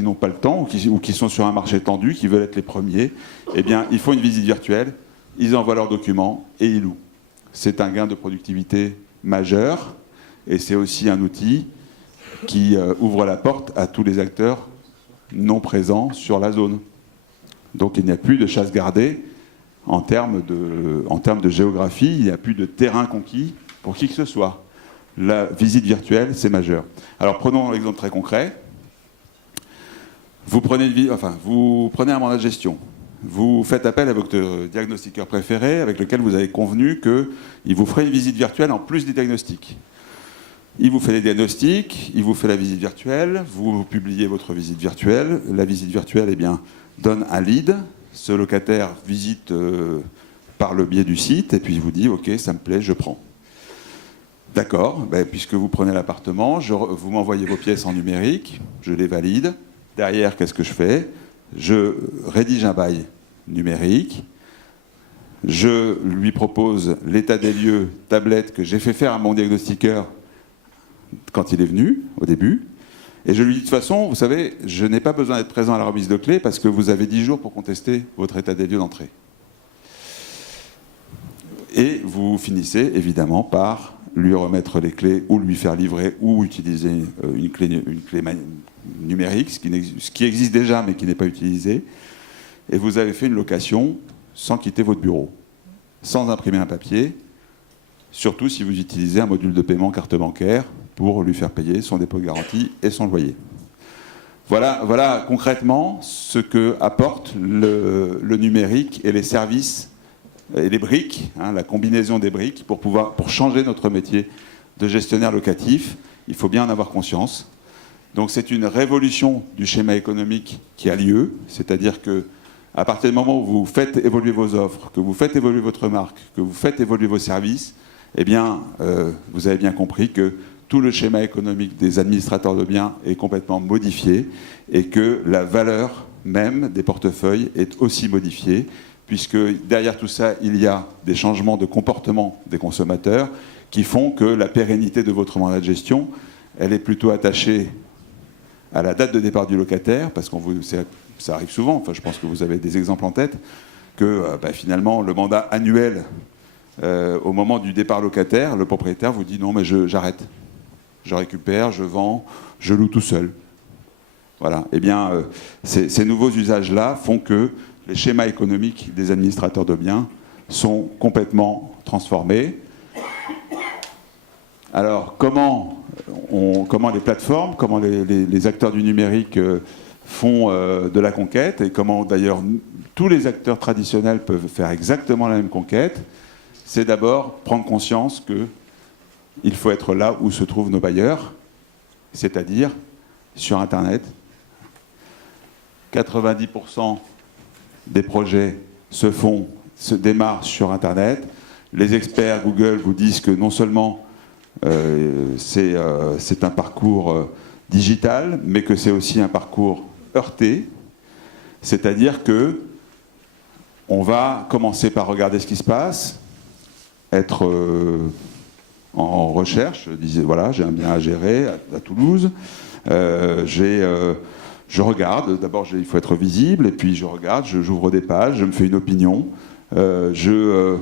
n'ont pas le temps ou qui sont sur un marché tendu, qui veulent être les premiers, eh bien, ils font une visite virtuelle, ils envoient leurs documents et ils louent. C'est un gain de productivité majeur et c'est aussi un outil qui ouvre la porte à tous les acteurs non présents sur la zone. Donc il n'y a plus de chasse gardée en termes de géographie, il n'y a plus de terrain conquis pour qui que ce soit. La visite virtuelle, c'est majeur. Alors prenons l'exemple très concret. Vous prenez un mandat de gestion. Vous faites appel à votre diagnostiqueur préféré avec lequel vous avez convenu qu'il vous ferait une visite virtuelle en plus des diagnostics. Il vous fait les diagnostics, il vous fait la visite virtuelle, vous publiez votre visite virtuelle. La visite virtuelle, eh bien, donne un lead. Ce locataire visite par le biais du site et puis il vous dit « Ok, ça me plaît, je prends ». D'accord, puisque vous prenez l'appartement, vous m'envoyez vos pièces en numérique, je les valide. Derrière, qu'est-ce que je fais? Je rédige un bail numérique, je lui propose l'état des lieux tablette que j'ai fait faire à mon diagnostiqueur quand il est venu, au début, et je lui dis de toute façon, vous savez, je n'ai pas besoin d'être présent à la remise de clés parce que vous avez 10 jours pour contester votre état des lieux d'entrée. Et vous finissez évidemment par lui remettre les clés ou lui faire livrer ou utiliser une clé numérique, ce qui existe déjà mais qui n'est pas utilisé. Et vous avez fait une location sans quitter votre bureau, sans imprimer un papier, surtout si vous utilisez un module de paiement carte bancaire pour lui faire payer son dépôt de garantie et son loyer. Voilà concrètement ce que apporte le numérique et les services et les briques, la combinaison des briques, pour changer notre métier de gestionnaire locatif. Il faut bien en avoir conscience. Donc c'est une révolution du schéma économique qui a lieu, c'est-à-dire qu'à partir du moment où vous faites évoluer vos offres, que vous faites évoluer votre marque, que vous faites évoluer vos services, eh bien, vous avez bien compris que tout le schéma économique des administrateurs de biens est complètement modifié et que la valeur même des portefeuilles est aussi modifiée, puisque derrière tout ça, il y a des changements de comportement des consommateurs qui font que la pérennité de votre mandat de gestion, elle est plutôt attachée à la date de départ du locataire, parce que ça arrive souvent, enfin, je pense que vous avez des exemples en tête, que finalement, le mandat annuel, au moment du départ locataire, le propriétaire vous dit « Non, mais j'arrête. Je récupère, je vends, je loue tout seul. » Voilà. Eh bien, ces nouveaux usages-là font que les schémas économiques des administrateurs de biens sont complètement transformés. Alors, comment les plateformes, comment les acteurs du numérique font de la conquête, et comment d'ailleurs tous les acteurs traditionnels peuvent faire exactement la même conquête, c'est d'abord prendre conscience qu'il faut être là où se trouvent nos bailleurs, c'est-à-dire sur Internet. 90% des projets se démarrent sur Internet. Les experts Google vous disent que non seulement c'est un parcours digital, mais que c'est aussi un parcours heurté, c'est-à-dire que on va commencer par regarder ce qui se passe, être en recherche. Je disais, voilà, j'ai un bien à gérer à Toulouse. Je regarde, d'abord il faut être visible, et puis je regarde, j'ouvre des pages, je me fais une opinion, je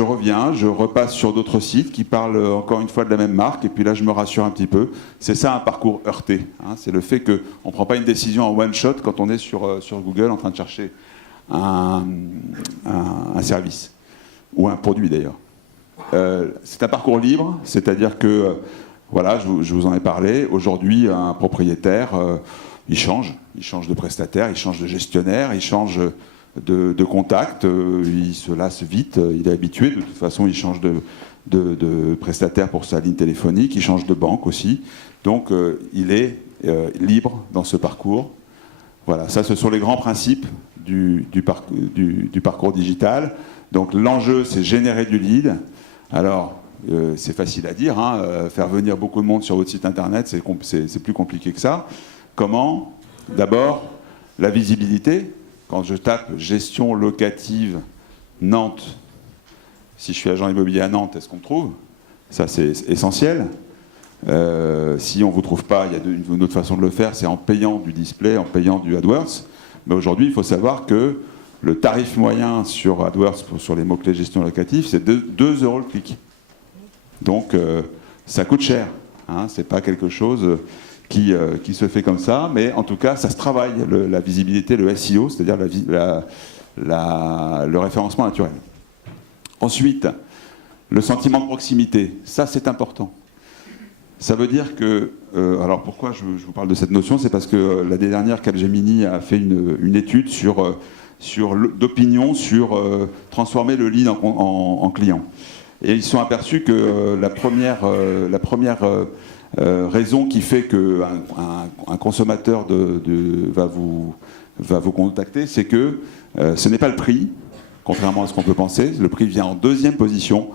reviens, je repasse sur d'autres sites qui parlent encore une fois de la même marque, et puis là je me rassure un petit peu. C'est ça un parcours heurté, hein, c'est le fait qu'on ne prend pas une décision en one shot quand on est sur Google en train de chercher un service, ou un produit d'ailleurs. C'est un parcours libre, c'est-à-dire que, voilà, je vous en ai parlé, aujourd'hui un propriétaire, il change de prestataire, il change de gestionnaire, il change de contact, il se lasse vite, il est habitué, de toute façon il change de prestataire pour sa ligne téléphonique, il change de banque aussi, donc il est libre dans ce parcours. Voilà, ça ce sont les grands principes du parcours digital. Donc l'enjeu c'est générer du lead. Alors c'est facile à dire, hein, faire venir beaucoup de monde sur votre site internet c'est plus compliqué que ça. Comment? D'abord, la visibilité. Quand je tape gestion locative Nantes, si je suis agent immobilier à Nantes, est-ce qu'on me trouve? Ça, c'est essentiel. Si on ne vous trouve pas, il y a une autre façon de le faire, c'est en payant du display, en payant du AdWords. Mais aujourd'hui, il faut savoir que le tarif moyen sur AdWords, sur les mots-clés gestion locative, c'est 2 € le clic. Donc, ça coûte cher. Hein, ce n'est pas quelque chose qui se fait comme ça, mais en tout cas, ça se travaille, la visibilité, le SEO, c'est-à-dire le référencement naturel. Ensuite, le sentiment de proximité, ça c'est important. Ça veut dire que, alors pourquoi je vous parle de cette notion, c'est parce que l'année dernière, Capgemini a fait une étude d'opinion sur transformer le lead en client. Et ils se sont aperçus que la première raison qui fait qu'un consommateur va vous contacter, c'est que ce n'est pas le prix, contrairement à ce qu'on peut penser. Le prix vient en deuxième position,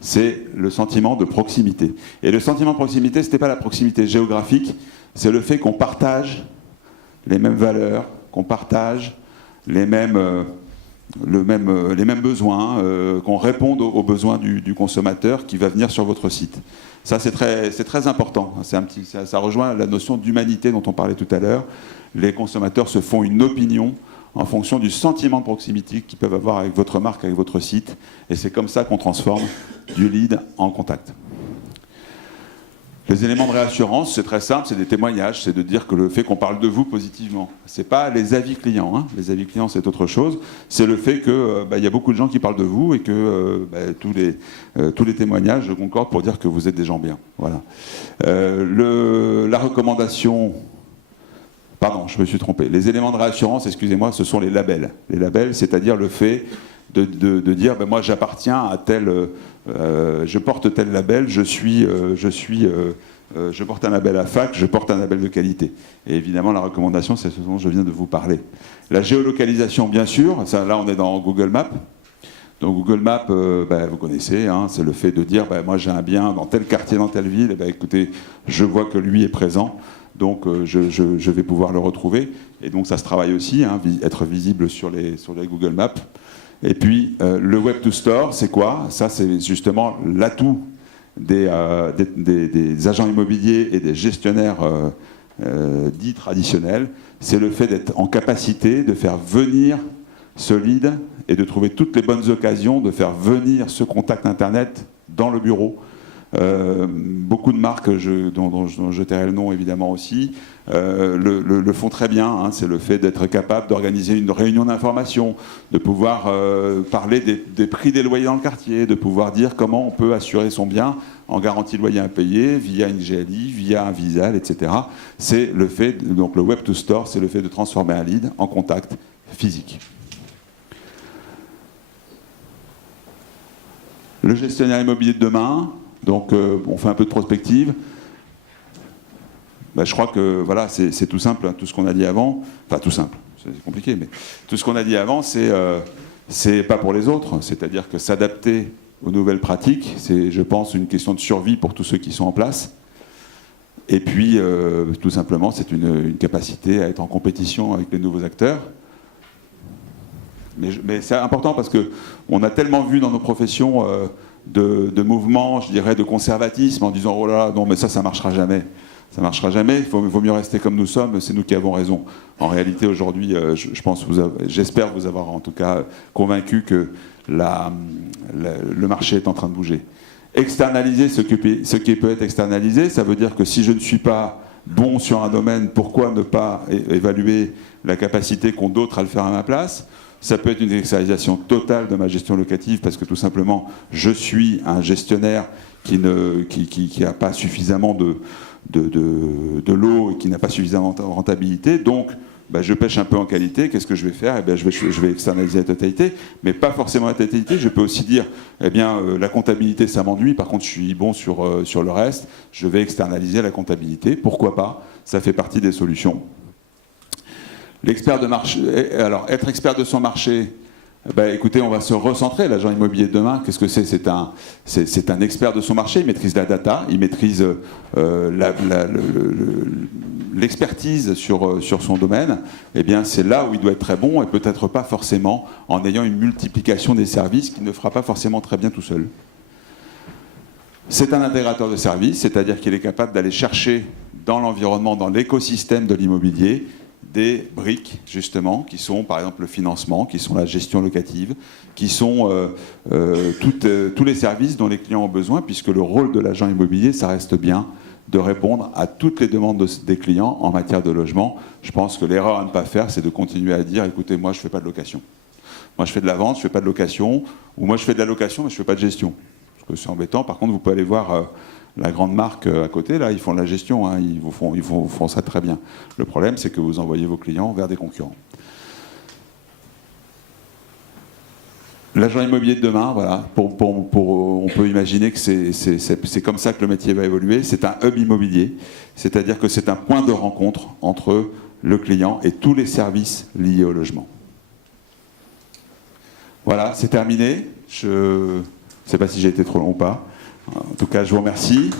c'est le sentiment de proximité. Et le sentiment de proximité, ce n'est pas la proximité géographique, c'est le fait qu'on partage les mêmes valeurs, qu'on partage les mêmes besoins, qu'on réponde aux besoins du consommateur qui va venir sur votre site. Ça, c'est très important. Ça rejoint la notion d'humanité dont on parlait tout à l'heure. Les consommateurs se font une opinion en fonction du sentiment de proximité qu'ils peuvent avoir avec votre marque, avec votre site. Et c'est comme ça qu'on transforme du lead en contact. Les éléments de réassurance, c'est très simple, c'est des témoignages, c'est de dire que le fait qu'on parle de vous positivement. C'est pas les avis clients, hein. Les avis clients c'est autre chose. C'est le fait que y a beaucoup de gens qui parlent de vous et que tous les témoignages concordent pour dire que vous êtes des gens bien. Voilà. La recommandation. Pardon, je me suis trompé. Les éléments de réassurance, excusez-moi, ce sont les labels. Les labels, c'est-à-dire le fait de dire moi j'appartiens à tel, je porte tel label, je porte un label AFAC, je porte un label de qualité. Et évidemment la recommandation, c'est ce dont je viens de vous parler. La géolocalisation, bien sûr, ça, là on est dans Google Maps. Donc Google Maps, vous connaissez, hein, c'est le fait de dire moi j'ai un bien dans tel quartier, dans telle ville, et écoutez, je vois que lui est présent. Donc je vais pouvoir le retrouver. Et donc ça se travaille aussi, hein, être visible sur les Google Maps. Et puis le Web to Store, c'est quoi? Ça, c'est justement l'atout des agents immobiliers et des gestionnaires dits traditionnels. C'est le fait d'être en capacité de faire venir ce lead et de trouver toutes les bonnes occasions de faire venir ce contact Internet dans le bureau. Beaucoup de marques dont je tairai le nom évidemment aussi le font très bien, hein. C'est le fait d'être capable d'organiser une réunion d'information, de pouvoir parler des prix des loyers dans le quartier, de pouvoir dire comment on peut assurer son bien en garantie de loyer impayé via une GLI, via un Visal, etc. C'est le fait, donc le Web to Store, c'est le fait de transformer un lead en contact physique. Le gestionnaire immobilier de demain. Donc on fait un peu de prospective. Je crois que voilà, c'est tout simple, hein, tout ce qu'on a dit avant. Enfin tout simple, c'est compliqué, mais tout ce qu'on a dit avant, c'est pas pour les autres. C'est-à-dire que s'adapter aux nouvelles pratiques, c'est, je pense, une question de survie pour tous ceux qui sont en place. Et puis, tout simplement, c'est une capacité à être en compétition avec les nouveaux acteurs. Mais c'est important parce qu'on a tellement vu dans nos professions de mouvement, je dirais, de conservatisme en disant « Oh là là, non, mais ça marchera jamais ». Ça ne marchera jamais, il vaut mieux rester comme nous sommes, c'est nous qui avons raison. En réalité, aujourd'hui, j'espère vous avoir en tout cas convaincu que le marché est en train de bouger. Externaliser ce qui peut être externalisé, ça veut dire que si je ne suis pas bon sur un domaine, pourquoi ne pas évaluer la capacité qu'ont d'autres à le faire à ma place? Ça peut être une externalisation totale de ma gestion locative parce que tout simplement, je suis un gestionnaire qui n'a pas suffisamment de l'eau et qui n'a pas suffisamment de rentabilité. Donc, je pêche un peu en qualité. Qu'est-ce que je vais faire? Je vais externaliser la totalité, mais pas forcément la totalité. Je peux aussi dire, la comptabilité, ça m'ennuie. Par contre, je suis bon sur le reste. Je vais externaliser la comptabilité. Pourquoi pas? Ça fait partie des solutions. L'expert de marché. Alors, être expert de son marché. Écoutez, on va se recentrer. L'agent immobilier de demain, qu'est-ce que c'est? C'est un expert de son marché. Il maîtrise la data, il maîtrise l'expertise sur son domaine. Eh bien, c'est là où il doit être très bon et peut-être pas forcément en ayant une multiplication des services qu'il ne fera pas forcément très bien tout seul. C'est un intégrateur de services, c'est-à-dire qu'il est capable d'aller chercher dans l'environnement, dans l'écosystème de l'immobilier, des briques, justement, qui sont par exemple le financement, qui sont la gestion locative, qui sont tous les services dont les clients ont besoin, puisque le rôle de l'agent immobilier, ça reste bien de répondre à toutes les demandes des clients en matière de logement. Je pense que l'erreur à ne pas faire, c'est de continuer à dire, écoutez, moi je ne fais pas de location. Moi je fais de la vente, je ne fais pas de location, ou moi je fais de la location, mais je ne fais pas de gestion. Parce que c'est embêtant. Par contre, vous pouvez aller voir la grande marque à côté, là, ils font de la gestion, hein, ils font ça très bien. Le problème, c'est que vous envoyez vos clients vers des concurrents. L'agent immobilier de demain, voilà, on peut imaginer que c'est comme ça que le métier va évoluer. C'est un hub immobilier, c'est-à-dire que c'est un point de rencontre entre le client et tous les services liés au logement. Voilà, c'est terminé. Je ne sais pas si j'ai été trop long ou pas. En tout cas, je vous remercie.